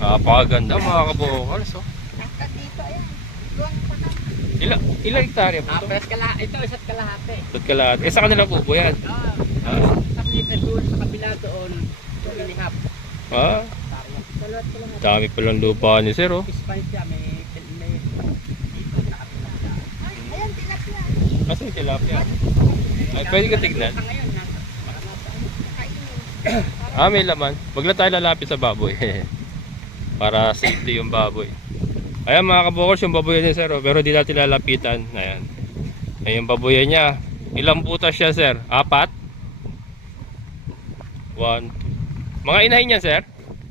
Napakaganda mga kabukals. Oh. Hanggang dito ayan. Doon pa na. Ilang hektarya po ito? Peras kalahati. Ito, isa't kalahati. Ba't kalat? Sa kanila po po yan. Sa meter doon, sa kabila doon. Doon inihap. Ah, Dalawat ko lang. dami palang lupa ni sir. Oh. Spanish siya, may dito, sa kabila siya. Ay, ayan, tilapia. Kasi yung tilapia. Ay, pwede ka tignan. Sa ngayon, Kainin. May laman. Wag lang tayo lalapit sa baboy. Para safety yung baboy. Ayan mga kabukals, yung baboy niya sir. Oh. Pero di natin lalapitan. Ayan. Ayan yung baboy niya. Ilang butas siya sir? 4? 1, 2. Mga inahin yan sir?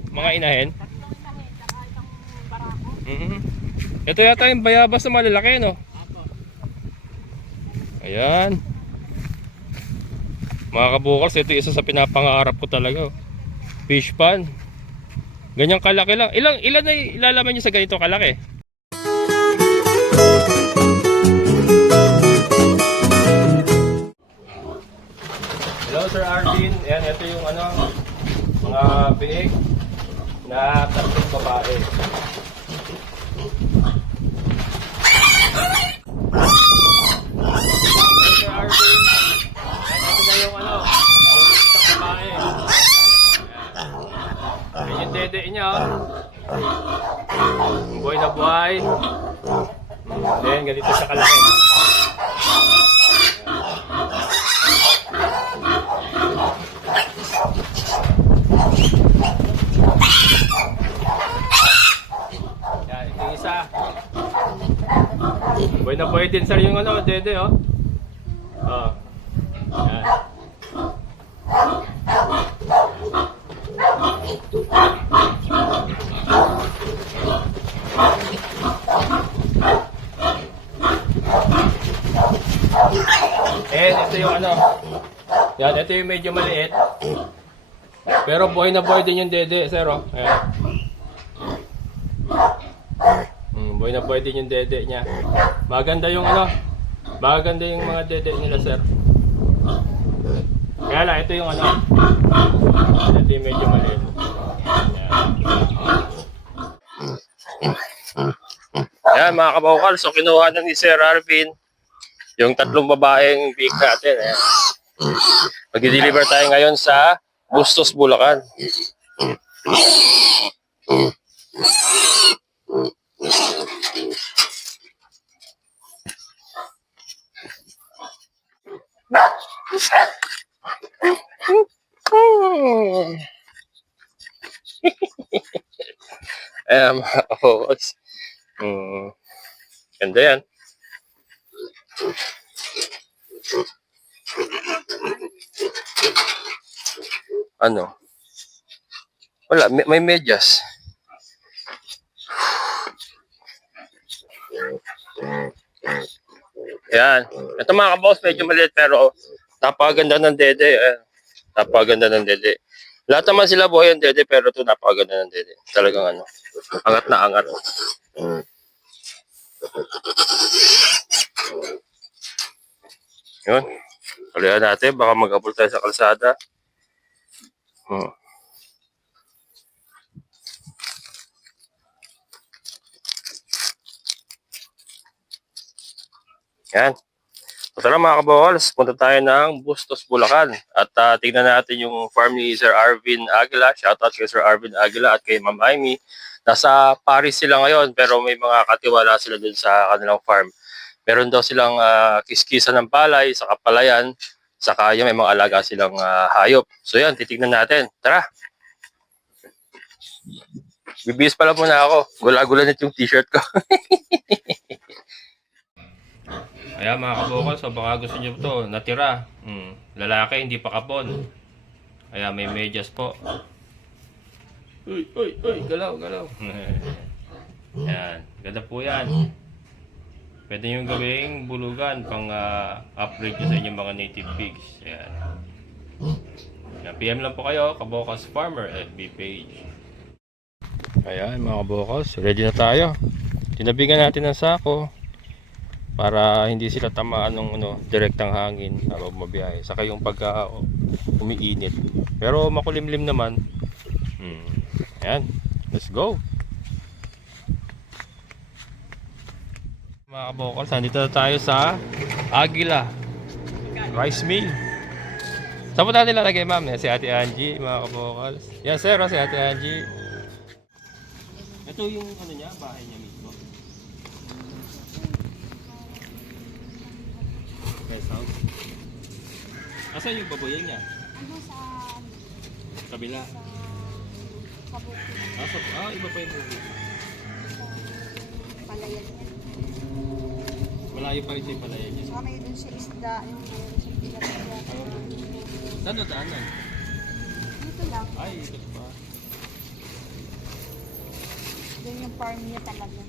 Mga inahin? Tatlong inahin, saka isang barako. Ito yata yung bayabas na malalaki no? Ayan. Mga kabukals, ito isa sa pinapangarap ko talaga. Oh. Fish pan. Ganyang kalaki lang. Ilan na ilalaman nyo sa ganito kalaki? Hello Sir Arvin. Ayan, ito yung mga biig na tatlong babae. Sir Arvin. Ayan, ito na yung isang babae. Ayan yung dede niya. Buhay na buhay. Then, ganito siya kalaki. Yan, ito yung isa. Buhay na buhay din sir yung dede oh. Oh. Yan. Ito yung yan, ito yung medyo maliit. Pero buhay na buhay din yung dede, sir, oh. Ayan. Buhay na buhay din yung dede niya. Maganda yung maganda yung mga dede nila, sir. Kaya lang, ito yung ito yung medyo maliit. Ayan, mga kabukal, so kinuha na ni Sir Arvin yung tatlong babaeng big natin. Mag-deliver tayo ngayon sa Bustos, Bulacan. Ayan, mga kabukal. Ganda yan. Wala, may medyas. Yan. Ito mga kaboss, medyo maliit pero napakaganda ng dede. Napakaganda ng dede. Lahat naman sila buhay ang dede pero ito napakaganda ng dede. Talagang angat na angat. Yun. Tuloyan natin, baka mag-abol tayo sa kalsada. Yan. So tara mga kabukals, punta tayo ng Bustos, Bulacan. At tignan natin yung farm ni Sir Arvin Aguila. Shoutout kay Sir Arvin Aguila at kay Ma'am Amy. Nasa Paris sila ngayon pero may mga katiwala sila dun sa kanilang farm. Meron daw silang kiskisan ng palay sa kapalayan. Saka yung may mga alaga silang hayop. So yan, titignan natin. Tara! Bibis pala muna ako. Gula-gulanit yung t-shirt ko. Ayan mga kabukal, so baka gusto nyo ito, natira. Lalaki, hindi pa kapon. Ayan, may medyas po. Uy, galaw. Ayan, ganda po yan. Pwede nyo gawing bulugan pang upgrade nyo sa inyong mga native pigs. Ayan. Ayan, PM lang po kayo, Kabukas Farmer FB page. Ayan mga kabukals, ready na tayo. Tinabigan natin ng sako para hindi sila tamaan ng direktang hangin habang mabiyahe. Saka yung pagka umiinit. Pero makulimlim naman. Ayan. Let's go! Mga kabokals, nandito na tayo sa Aguila Rice Mill. Saan po natin lalagay, ma'am? Si Ate Angie, mga kabokals. Yan sir, si Ate Angie. Ito yung ano niya, bahay niya mismo. Guest house. Asan yung baboyan niya? Ano sa Kabila. bukid. Iba pa yung bukid. Sa palayan niya. Malayo pa rin siya yung palayan niya. Saka may dun sa isda, yung meron sa tilapia. Saan na daanan? Dito lang. Ay, ito pa. Doon yung farm niya talaga.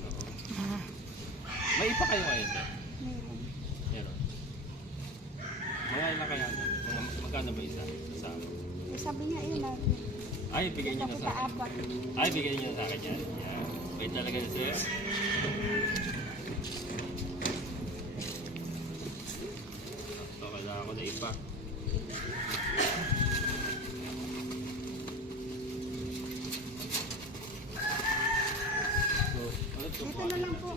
May ipa kayo ngayon, sir? Meron. Meron. Mga ilan kaya? Magkano ba isa? Kasama? Sabi niya, yun natin. Ay, bigay niyo na sa akin. Apat. Ay, bigay niyo na sa akin yan. Yan. Wait talaga na sir. Ito, kailangan ko na ipa. So, ano ito? Dito na lang po.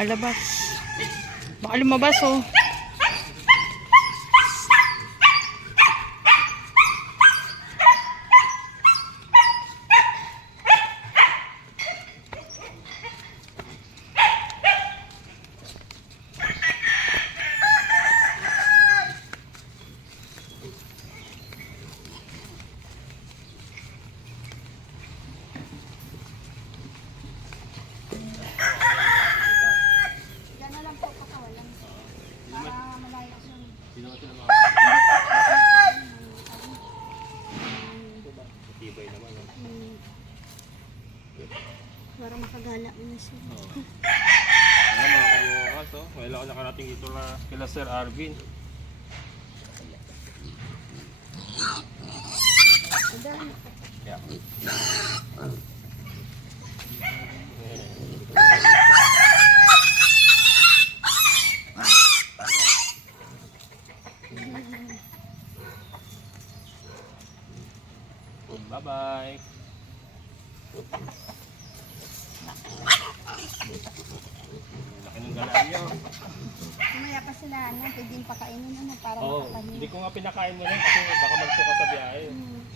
Alabas. Baka lumabas oh. Yan na lang po pakawalan. Para malayo siya. Sino ito naman? Tibay naman. Para makagala mo na siya. Ayan mga kabukas, oh. Ngayon ako nakarating dito na kila Sir Arvin. Madami. Yeah. Bye-bye. Laki ng galaan nyo. Mamaya pa sila, ano, pwedeng pakainin ano, para Oo, makapahinga. hindi ko nga pinakain mo lang kasi baka magsuka sa biyahe.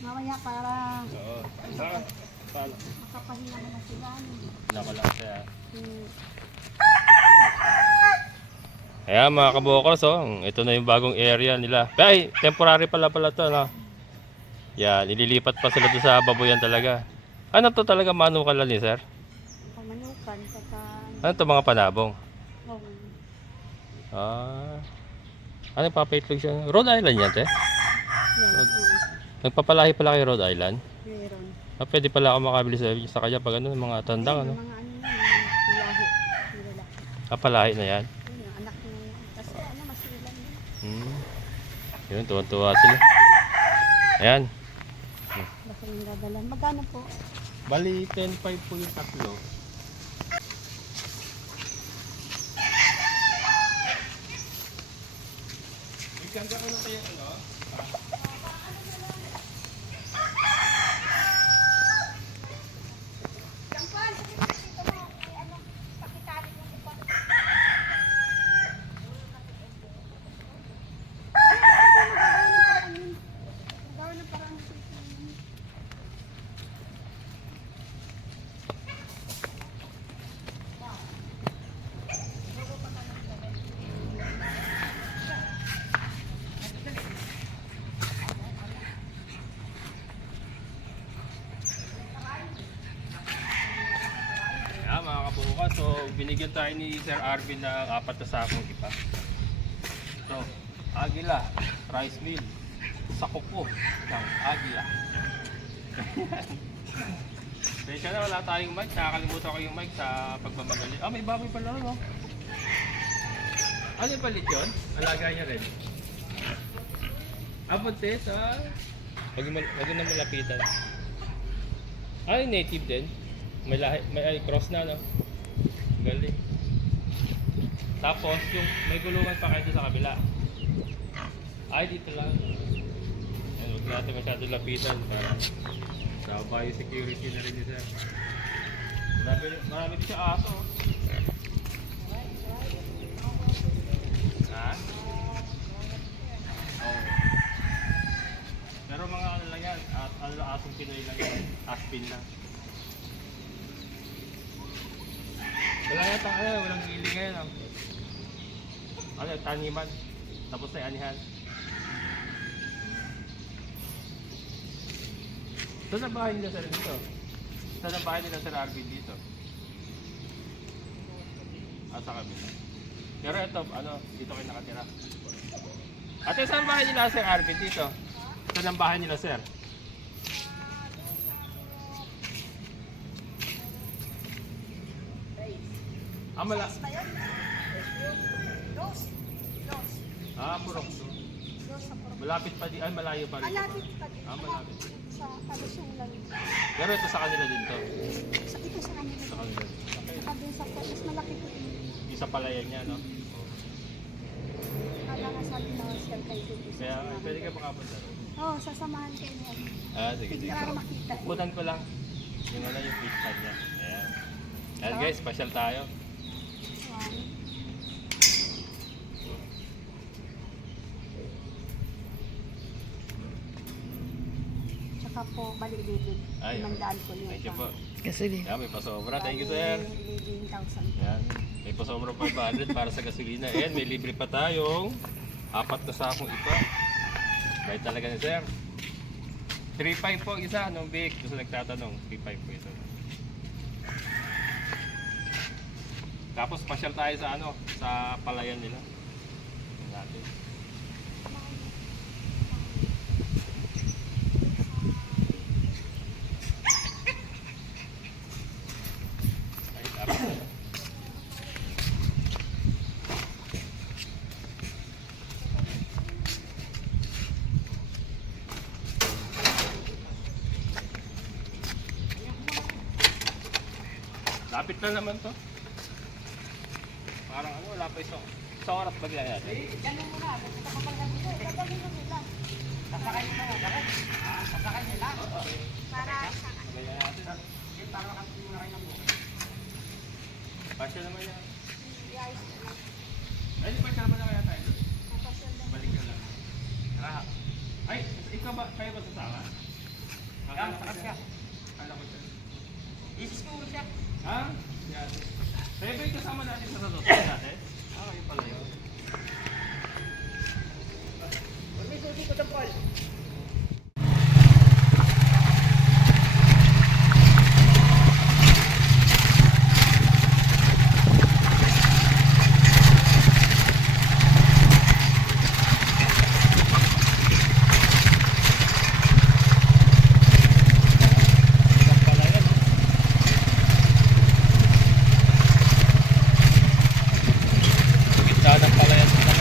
Mamaya para Oo. Paano? makapahinga na sila. Ano. Nakalang siya. Hmm. Ayan mga kabokals, oh. Ito na yung bagong area nila. Ay, temporary pala to, no? Yan, ililipat pa sila doon sa baboyan talaga. Ano to talaga manukal lang ni sir? Pamanukan, saka... Ano to mga panabong? Oh, Ano yung papaitlog siya? Rhode Island yan, te? yan. Nagpapalahi pala kayo Rhode Island? Meron. Pwede pala ako makabili sa kanya pag ano, mga tandang, ano? Mga ano yan, mga lahi. Nilala. Palahi na yan. Yun, yung anak niya yan. Kasi ano, masilan yun. Yun, tuwan-tuwa sila. Ayan. Basta yung dadalan. Magkano po? Bali, 10.5 po yung tatlo. Iganda ko na tayo, ano? Mga kabukas, so binigyan tayo ni Sir Arvin ng 4 na sakong ipa. Ito, Aguila Rice Mill sa kuko ng Aguila. Teka na, wala tayong mic. Nakakalimutan ko yung mic sa pagmamadali. May baboy pala rin, oh. Ano yung palit yun? Alaga niya rin. Buntis, ah. Wag na malapitan. Ay, native din. May cross na, no? Galing. Tapos, yung may gulungan pa kayo sa kabila. Ay, dito lang. Ayan, huwag natin masyado lapitan para sa biosecurity na rin isa. Marami din siya aso. Oh. Ha? Oo. Pero mga ano lang yan, asong Pinoy lang yan, aspin lang. Wala yata walang gili ngayon. Taniman. Tapos na anihan. Saan ang bahay nila sir dito? Saan ang bahay nila sir Arvin dito? Sa kabila. Pero ito, dito kayo nakatira. Ate, saan ang bahay nila sir Arvin dito? Saan ang bahay nila sir? Mala. Dos. Purok. Dos sa Purok. Malapit pa di, malayo pa rin. Malapit pa din. Malapit. Sa Palusong lang. Pero ito sa kanila din to. Ito sa kanila. Sa kanila. Saka dun sa mas malaki po yung Isa palayan niya, no? kala nga sabi na share kayo dito. Kaya pwede ka makapunta. Oo, sasamahan kayo niya. Sige. Para makita. Butan ko lang. Yung yung fish pan niya. Ayan. Ayan guys, pasyal tayo. One. Tsaka po, balik-libig. Ay, 500 po niya. Thank you po. Kasi di. Yan, may pasobra. Thank you, sir. 11,000. Yan. May pasobra 500 para sa gasolina. Ayan, may libre pa tayong 4 na sakong ito. Kahit talaga ni sir. 3.5 po isa, nung big. Gusto nagtatanong, 3.5 po ito. Tapos pasyal tayo sa sa palayan nila. Tingnan natin. Ay, tapos. Lapit na naman to. Parang wala pa isang oras ba ginagawa natin? Ganun mo na. Ito pa pala dito. Gagawin mo nila. Sasakay mo na. Sasakay nila? Para sa... Ganyan natin. Para makasama muna kayo ng buhay. Pasya naman yan. Iayos na lang. Ay, di ba kasama na kaya tayo? Napasal na. Balik ka lang. Tara. Ay, ikaw ba? Kayo ba sasama? Sakas ka. Kala ko siya. Isis ko siya. Ha? Yan. Tayo ba yung kasama natin sa sasatot natin? Kayo pala yun. May susi ko sa Paul. Gitna ng palayan sila.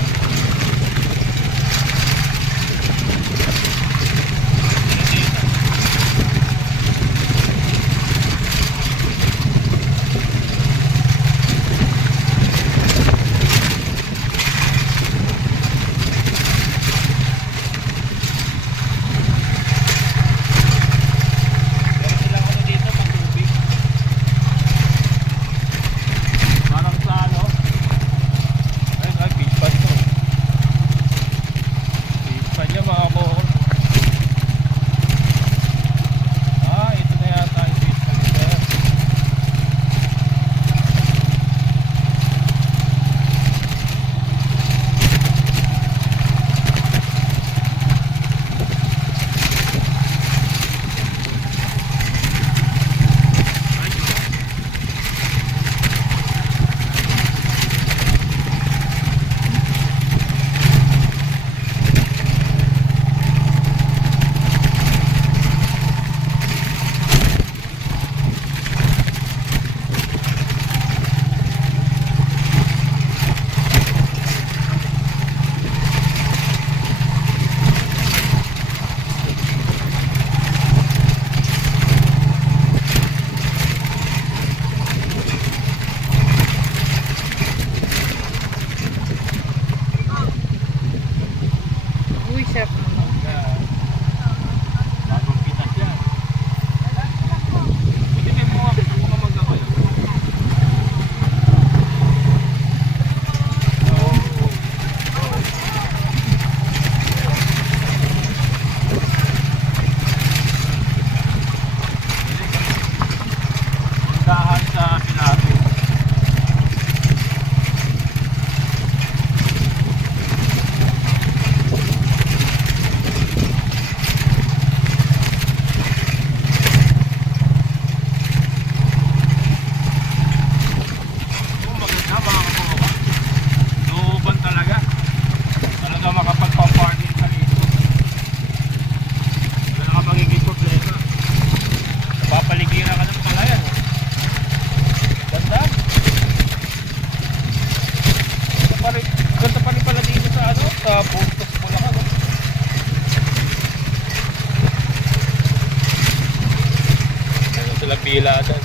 walang biladan.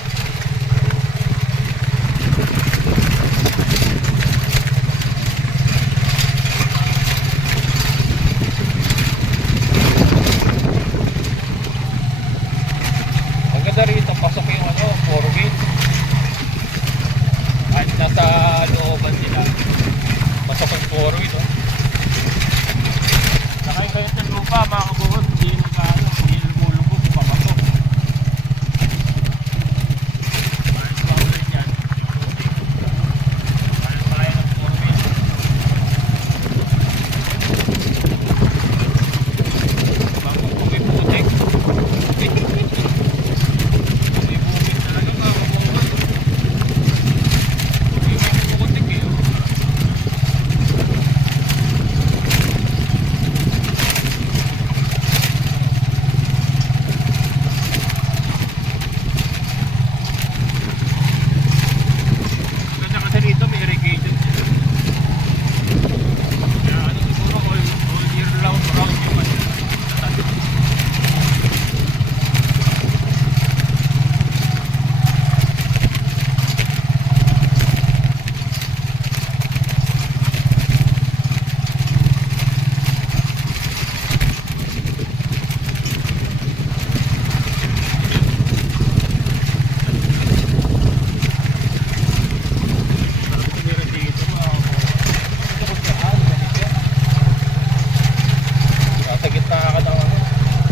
Ang ganda rito, pasok yung ano, 4-wheel. Kahit nasa looban sila, pasok yung 4-wheel, oh. Sakay kayo sa lupa, mga kabuhos, hindi nagkaano, hindi lumulubog, papasok. Parang bawal yan. Parang tayo ng 4-wheel. Bakit may putik? May bumit talaga, mga kabuhos. May putik eh, oh. Ganda kasi rito may irrigation sila. Kaya ano siguro all year round yung machine. Nasa gitna ka ng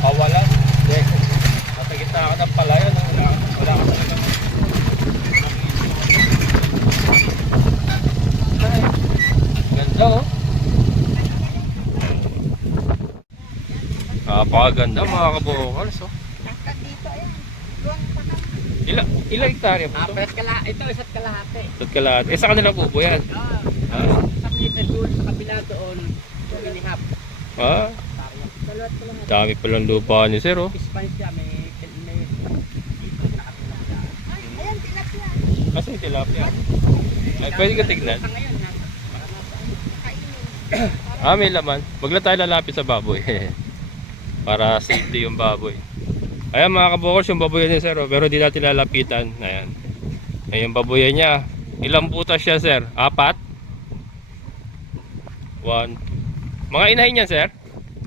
kawalan. Nasa gitna ka ng palayan. Wala ka talaga. Ganda oh. Napakaganda mga kabukals oh. Hanggang dito, ayan. Doon pa na. Ilang hektarya po ito? Ito, isa't kalahati. Sa kalat. Eh sa kanila po po yan. Ah. Isang meter doon sa kabila doon. 2.5. Ah, Dalawat ko lang. dami palang lupa ni sir oh. Spanish siya, may dito nakatulog siya. Ayan, tilapia. Kasi yung tilapia. Ay, pwede ka tignan. Sa ngayon, Kainin. Ah, may laman. Wag lang tayo lalapit sa baboy. Para safety yung baboy. Ayan mga kabukals, yung baboy ni sir oh. Pero di natin lalapitan. Ayan. Ayan yung baboy niya. Ilang butas siya sir? 4? 1. Mga inahin yan sir?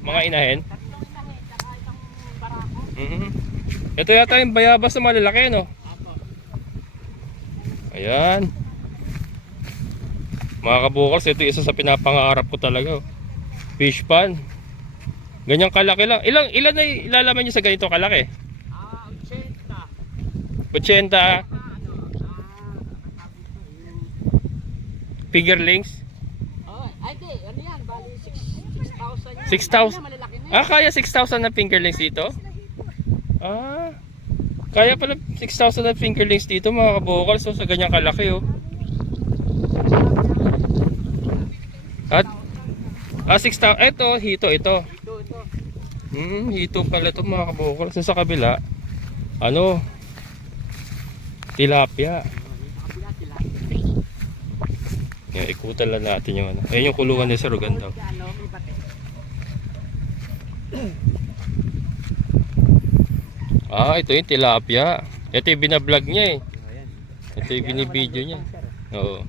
Mga inahin? Tatlong inahin, tsaka isang barako. Ito yata yung bayabas na malalaki no? Apo. Ayan. Mga kabukals, ito isa sa pinapangarap ko talaga oh. Fish pan. Ganyang kalaki lang. Ilan na ilalaman nyo sa ganito kalaki? 80. 80 fingerlings? Oh, ay di, ano yan, bali 6,000 yan. 6,000? Malalaki na yan. Ah, kaya 6,000 na fingerlings dito? Ah, kaya pala 6,000 na fingerlings dito mga kabukals. So, sa ganyang kalaki oh. At 6,000. Ito, hito ito. Ito. Hito pala ito mga kabukals. So, sa kabila, ano, tilapia. Kabila sila. Yan, ikutan lang natin yung ano. Ayun yung kulungan ni Sir Ganda. Ano, may bate. Ah, ito yung tilapia. Ito yung binablog niya eh. Ito yung binibideo niya. Oo.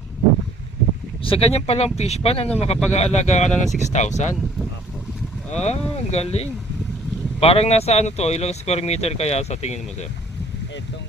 Sa ganyan palang fish pan, ano, makapag-aalaga ka na ng 6,000. Ah, ang galing. Parang nasa ano to, ilang square meter kaya sa tingin mo sir? Itong